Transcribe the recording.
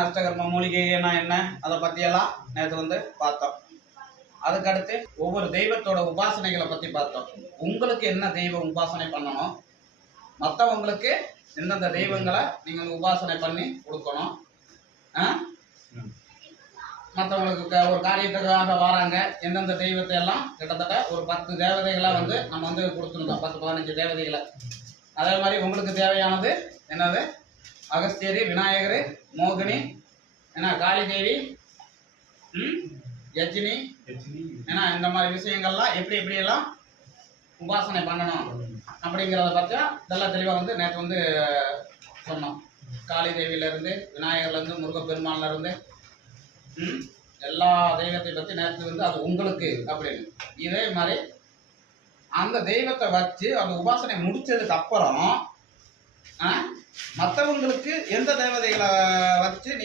அஷ்டகர்ம மூலிகைனா என்ன, அதை பற்றியெல்லாம் நேற்று பார்த்தோம். அதுக்கடுத்து ஒவ்வொரு தெய்வத்தோட உபாசனைகளை பற்றி பார்த்தோம். உங்களுக்கு என்ன தெய்வ உபாசனை பண்ணணும், மற்றவங்களுக்கு எந்தெந்த தெய்வங்களை நீங்கள் உபாசனை பண்ணி கொடுக்கணும், மற்றவங்களுக்கு ஒரு காரியத்துக்காக வராங்க எந்தெந்த தெய்வத்தை எல்லாம் கிட்டத்தட்ட ஒரு 10 தேவதைகளாக நம்ம கொடுத்துருந்தோம், 10-15 தேவதைகளை. அதே மாதிரி உங்களுக்கு தேவையானது என்னது, அகஸ்தியர், விநாயகர், மோகினி, என்ன காளி தேவி, யஜினி, ஏன்னா இந்த மாதிரி விஷயங்கள்லாம் எப்படி எப்படியெல்லாம் உபாசனை பண்ணணும் அப்படிங்கிறத பற்றி இதெல்லாம் தெளிவாக நேற்று சொன்னோம். காளி தேவியிலேருந்து, விநாயகர்லேருந்து, முருகப்பெருமான்லேருந்து எல்லா தெய்வத்தை பற்றி நேற்று அது உங்களுக்கு அப்படின்னு. இதே மாதிரி அந்த தெய்வத்தை வச்சு அந்த உபாசனை முடிச்சதுக்கு அப்புறம் மற்றவங்களுக்கு எந்த தேவதைகளை வச்சு